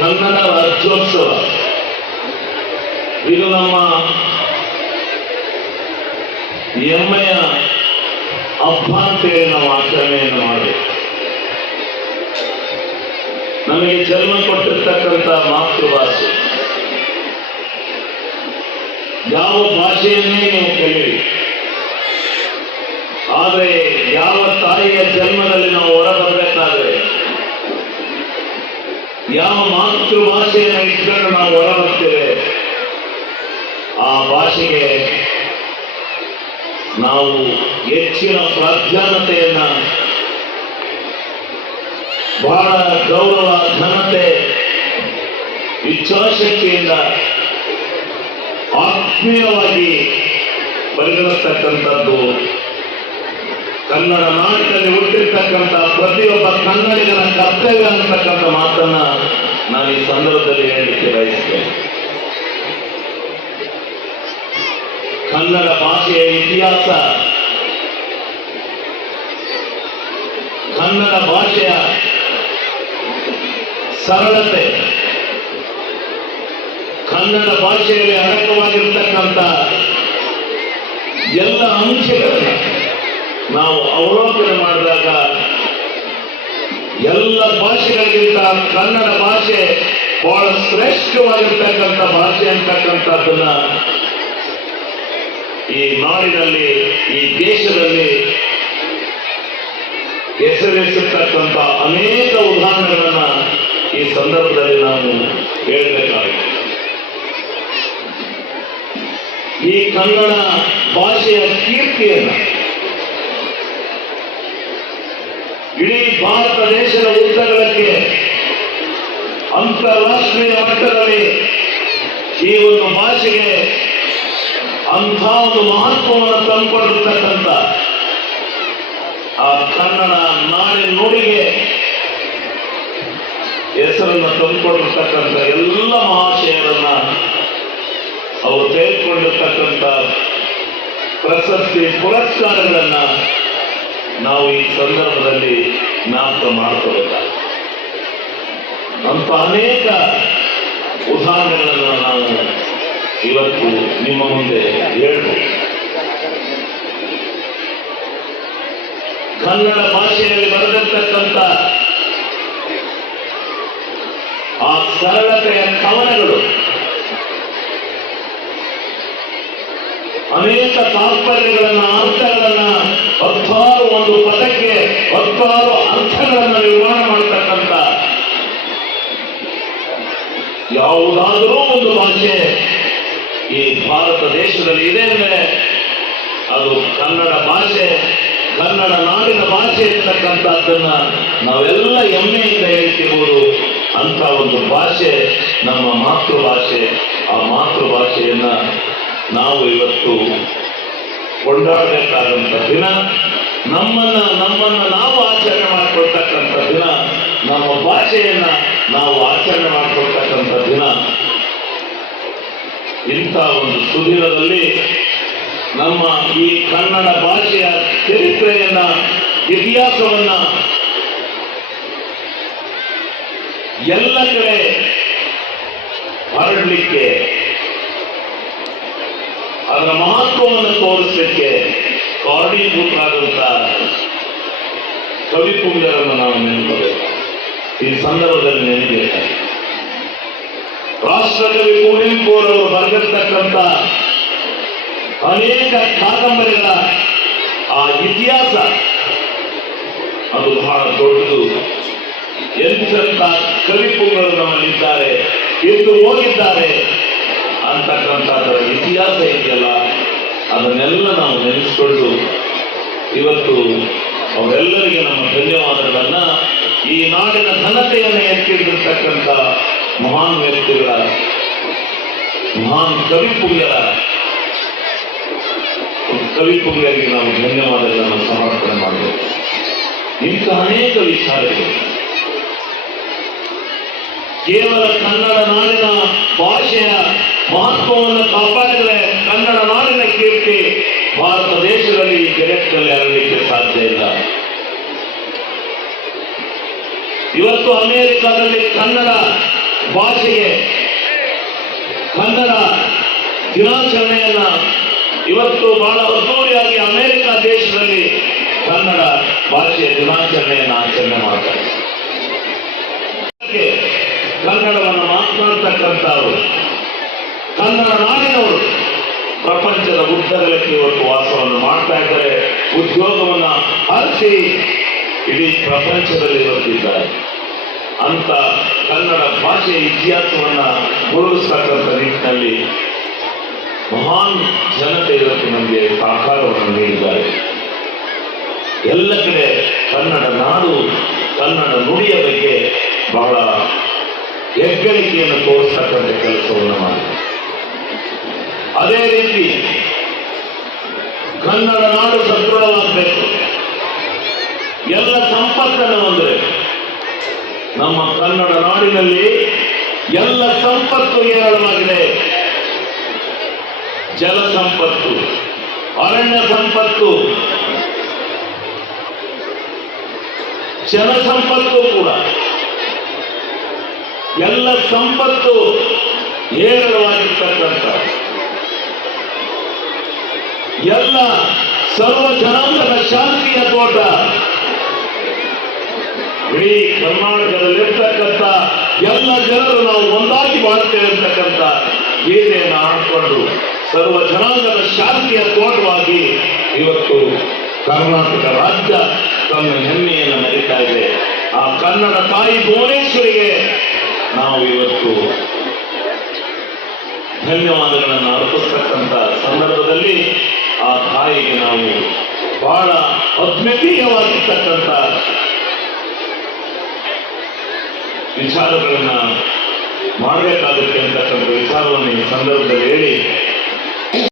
ಕನ್ನಡ ರಾಜ್ಯೋತ್ಸವ ಇದು ನಮ್ಮ ಹೆಮ್ಮೆಯ ಹಬ್ಬ ಅಂತೇಳಿ ನಾವು ಆಚರಣೆಯನ್ನು ನಮಗೆ ಜನ್ಮ ಕೊಟ್ಟಿರ್ತಕ್ಕಂಥ ಮಾತೃಭಾಷೆ. ಯಾವ ಭಾಷೆಯನ್ನೇ ನೀವು ಕಲಿಯಿರಿ ಆದರೆ ಯಾವ ತಾಯಿಯ ಯಾವ ಮಾತೃಭಾಷೆಯನ್ನು ಇಟ್ಕೊಂಡು ನಾವು ಹೊರಬರ್ತೇವೆ ಆ ಭಾಷೆಗೆ ನಾವು ಹೆಚ್ಚಿನ ಪ್ರಾಧಾನ್ಯತೆಯನ್ನ, ಬಹಳ ಗೌರವ, ಘನತೆ, ಇಚ್ಛಾಶಕ್ತಿಯಿಂದ ಆತ್ಮೀಯವಾಗಿ ಪರಿಗಣಿಸ್ತಕ್ಕಂಥದ್ದು ಕನ್ನಡ ನಾಡಿನಲ್ಲಿ ಹುಟ್ಟಿರ್ತಕ್ಕಂಥ ಪ್ರತಿಯೊಬ್ಬ ಕನ್ನಡಿಗನ ಕರ್ತವ್ಯ ಅಂತಕ್ಕಂಥ ಮಾತನ್ನ ನಾನು ಈ ಸಂದರ್ಭದಲ್ಲಿ ಹೇಳಲಿಕ್ಕೆ ಬಯಸ್ತೇನೆ. ಕನ್ನಡ ಭಾಷೆಯ ಇತಿಹಾಸ, ಕನ್ನಡ ಭಾಷೆಯ ಸರಳತೆ, ಕನ್ನಡ ಭಾಷೆಯಲ್ಲಿ ಅಡಕವಾಗಿರ್ತಕ್ಕಂಥ ಎಲ್ಲ ಅಂಶಗಳನ್ನ ನಾವು ಅವಲೋಕನ ಮಾಡಿದಾಗ ಎಲ್ಲ ಭಾಷೆಗಳಿಗಿಂತ ಕನ್ನಡ ಭಾಷೆ ಬಹಳ ಶ್ರೇಷ್ಠವಾಗಿರ್ತಕ್ಕಂಥ ಭಾಷೆ ಅಂತಕ್ಕಂಥದ್ದನ್ನ ಈ ನಾಡಿನಲ್ಲಿ, ಈ ದೇಶದಲ್ಲಿ ಹೆಸರಿಸತಕ್ಕಂಥ ಅನೇಕ ಉದಾಹರಣೆಗಳನ್ನ ಈ ಸಂದರ್ಭದಲ್ಲಿ ನಾನು ಹೇಳಬೇಕಾಗಿದೆ. ಈ ಕನ್ನಡ ಭಾಷೆಯ ಕೀರ್ತಿಯನ್ನು ಇಡೀ ಭಾರತ ದೇಶದ ಉದ್ದಗಲಕ್ಕೆ ಅಂತಾರಾಷ್ಟ್ರೀಯ ಮಟ್ಟದಲ್ಲಿ ಈ ಒಂದು ಭಾಷೆಗೆ ಅಂಥ ಒಂದು ಮಹತ್ವವನ್ನು ತಂದುಕೊಂಡಿರ್ತಕ್ಕಂಥ ಆ ಕನ್ನಡ ನಾಡಿನ ನುಡಿಗೆ ಹೆಸರನ್ನು ತಂದುಕೊಂಡಿರ್ತಕ್ಕಂಥ ಎಲ್ಲ ಮಹಾಶಯರನ್ನ ಅವರು ತೆಗೆದುಕೊಂಡಿರ್ತಕ್ಕಂಥ ಪ್ರಶಸ್ತಿ ಪುರಸ್ಕಾರಗಳನ್ನ ನಾವು ಈ ಸಂದರ್ಭದಲ್ಲಿ ಜ್ಞಾಪಕ ಮಾಡ್ಕೋಬೇಕಾಗ ಅಂತ ಅನೇಕ ಉದಾಹರಣೆಗಳನ್ನು ನಾನು ಇವತ್ತು ನಿಮ್ಮ ಮುಂದೆ ಹೇಳ್ಬೋದು. ಕನ್ನಡ ಭಾಷೆಯಲ್ಲಿ ಬರೆದಿರ್ತಕ್ಕಂಥ ಆ ಸರಳತೆಯ ಕವನಗಳು, ಅನೇಕ ತಾತ್ಪರ್ಯಗಳನ್ನ ಭಾರತ ದೇಶದಲ್ಲಿ ಇದೆ ಅಂದರೆ ಅದು ಕನ್ನಡ ಭಾಷೆ, ಕನ್ನಡ ನಾಡಿನ ಭಾಷೆ ಇರ್ತಕ್ಕಂಥದ್ದನ್ನ ನಾವೆಲ್ಲ ಹೆಮ್ಮೆಯಿಂದ ಹೇಳ್ತಿರುವುದು ಅಂತ ಒಂದು ಭಾಷೆ, ನಮ್ಮ ಮಾತೃಭಾಷೆ. ಆ ಮಾತೃಭಾಷೆಯನ್ನ ನಾವು ಇವತ್ತು ಕೊಂಡಾಡಬೇಕಾದಂಥ ದಿನ, ನಮ್ಮನ್ನ ನಮ್ಮನ್ನ ನಾವು ಆಚರಣೆ ಮಾಡಿಕೊಳ್ತಕ್ಕಂಥ ದಿನ, ನಮ್ಮ ಭಾಷೆಯನ್ನ ನಾವು ಆಚರಣೆ ಮಾಡಿಕೊಳ್ತಕ್ಕಂಥ ದಿನ. ಇಂಥ ಒಂದು ಸುದಿನದಲ್ಲಿ ನಮ್ಮ ಈ ಕನ್ನಡ ಭಾಷೆಯ ಚರಿತ್ರೆಯನ್ನ, ಇತಿಹಾಸವನ್ನ ಎಲ್ಲ ಕಡೆ ಹರಡಲಿಕ್ಕೆ, ಅದರ ಮಹತ್ವವನ್ನು ತೋರಿಸಲಿಕ್ಕೆ ಕಾರಣೀಭೂತರಾದಂಥ ಕವಿ ಪುಂಗರನ್ನು ನಾವು ನೆನಪಬೇಕು ಈ ಸಂದರ್ಭದಲ್ಲಿ ನೆನಪಬೇಕು ರಾಷ್ಟ್ರಕವಿ ಕುವೆಂಪು ಅವರು ಬರೆದಿರ್ತಕ್ಕಂಥ ಅನೇಕ ಕಾದಂಬರಿಗಳ ಆ ಇತಿಹಾಸ ಅದು ಬಹಳ ದೊಡ್ಡದು. ಎಂತೆಂಥ ಕವಿಪುಗಳು ನಮ್ಮಲ್ಲಿದ್ದಾರೆ, ಎದ್ದು ಹೋಗಿದ್ದಾರೆ ಅಂತಕ್ಕಂಥ ಅದರ ಇತಿಹಾಸ ಇದೆಯಲ್ಲ, ಅದನ್ನೆಲ್ಲ ನಾವು ನೆನೆಸ್ಕೊಂಡು ಇವತ್ತು ಅವರೆಲ್ಲರಿಗೆ ನಮ್ಮ ಧನ್ಯವಾದಗಳನ್ನು ಈ ನಾಡಿನ ಘನತೆಯನ್ನು ಎತ್ತಿಡಿರ್ತಕ್ಕಂಥ ಮಹಾನ್ ವ್ಯಕ್ತಿಗಳ, ಮಹಾನ್ ಕವಿ ಪುಂಗರ ಕವಿ ನಾವು ಧನ್ಯವಾದಗಳನ್ನು ಸಮರ್ಪಣೆ ಮಾಡಬೇಕು ಇಂತಹ ಅನೇಕ ವಿಚಾರಗಳು. ಕೇವಲ ಕನ್ನಡ ನಾಡಿನ ಭಾಷೆಯ ಮಹತ್ವವನ್ನು ಕಾಪಾಡಿದರೆ ಕನ್ನಡ ನಾಡಿನ ಕೀರ್ತಿ ಭಾರತ ದೇಶದಲ್ಲಿ ಈ ಜಗತ್ತಿನಲ್ಲಿ ಹರಡಲಿಕ್ಕೆ ಸಾಧ್ಯ ಇಲ್ಲ. ಇವತ್ತು ಅಮೆರಿಕದಲ್ಲಿ ಕನ್ನಡ ಭಾಷೆಗೆ ಕನ್ನಡ ದಿನಾಚರಣೆಯನ್ನ ಇವತ್ತು ಬಹಳ ಅದ್ದೂರಿಯಾಗಿ ಅಮೆರಿಕ ದೇಶದಲ್ಲಿ ಕನ್ನಡ ಭಾಷೆಯ ದಿನಾಚರಣೆಯನ್ನು ಆಚರಣೆ ಮಾಡ್ತಾರೆ. ಕನ್ನಡವನ್ನು ಮಾತನಾಡ್ತಕ್ಕಂಥವರು, ಕನ್ನಡ ನಾಡಿನವರು ಪ್ರಪಂಚದ ಉದ್ದಗಲಕ್ಕೆ ಇವತ್ತು ವಾಸವನ್ನು ಮಾಡ್ತಾ ಇದ್ದಾರೆ, ಉದ್ಯೋಗವನ್ನು ಹರಿಸಿ ಇಡೀ ಪ್ರಪಂಚದಲ್ಲಿ ಇವತ್ತಿದ್ದಾರೆ ಅಂತ ಕನ್ನಡ ಭಾಷೆಯ ಇತಿಹಾಸವನ್ನು ಮುಳುಗಿಸ್ತಕ್ಕಂಥ ನಿಟ್ಟಿನಲ್ಲಿ ಮಹಾನ್ ಜನತೆ ಇವತ್ತು ನಮಗೆ ಸಹಕಾರವನ್ನು ನೀಡಿದ್ದಾರೆ. ಎಲ್ಲ ಕಡೆ ಕನ್ನಡ ನಾಡು, ಕನ್ನಡ ನುಡಿಯ ಬಗ್ಗೆ ಬಹಳ ಹೆಗ್ಗಳಿಕೆಯನ್ನು ತೋರಿಸ್ತಕ್ಕಂಥ ಕೆಲಸವನ್ನು ಮಾಡಿದೆ ಅದೇ ರೀತಿ ಕನ್ನಡ ನಾಡು ಸದೃಢವಾಗಬೇಕು ಎಲ್ಲ ಸಂಪತ್ತನ್ನು ಹೊಂದರೆ ನಮ್ಮ ಕನ್ನಡ ನಾಡಿನಲ್ಲಿ ಎಲ್ಲ ಸಂಪತ್ತು ಹೇರಳವಾಗಿದೆ. ಜಲ ಸಂಪತ್ತು, ಅರಣ್ಯ ಸಂಪತ್ತು, ಜಲ ಸಂಪತ್ತು ಕೂಡ. ಎಲ್ಲ ಸಂಪತ್ತು ಹೇರಳವಾಗಿರ್ತಕ್ಕಂಥ ಎಲ್ಲ ಸರ್ವ ಜನಾಂಗದ ಶಾಂತಿಯ ತೋಟ ಇಡೀ ಕರ್ನಾಟಕದಲ್ಲಿರ್ತಕ್ಕಂಥ ಎಲ್ಲ ಜನರು ನಾವು ಒಂದಾಗಿ ಬಾಳ್ತೇವೆ ಅಂತಕ್ಕಂಥ ಗೀತೆಯನ್ನು ಆಡ್ಕೊಂಡು ಸರ್ವ ಜನಾಂಗದ ಶಾಂತಿಯ ತೋಟವಾಗಿ ಇವತ್ತು ಕರ್ನಾಟಕ ರಾಜ್ಯ ತನ್ನ ಹೆಮ್ಮೆಯನ್ನು ನಡೀತಾ ಇದೆ. ಆ ಕನ್ನಡ ತಾಯಿ ಭುವನೇಶ್ವರಿಗೆ ನಾವು ಇವತ್ತು ಧನ್ಯವಾದಗಳನ್ನು ಅರ್ಪಿಸ್ತಕ್ಕಂಥ ಸಂದರ್ಭದಲ್ಲಿ ಆ ತಾಯಿಗೆ ನಾವು ಬಹಳ ಅದ್ವಿತೀಯವಾಗಿರ್ತಕ್ಕಂಥ ವಿಚಾರಗಳನ್ನ ಮಾಡಬೇಕಾಗುತ್ತೆ ಅಂತಕ್ಕಂಥ ವಿಚಾರವನ್ನು ಈ ಸಂದರ್ಭದಲ್ಲಿ ಹೇಳಿ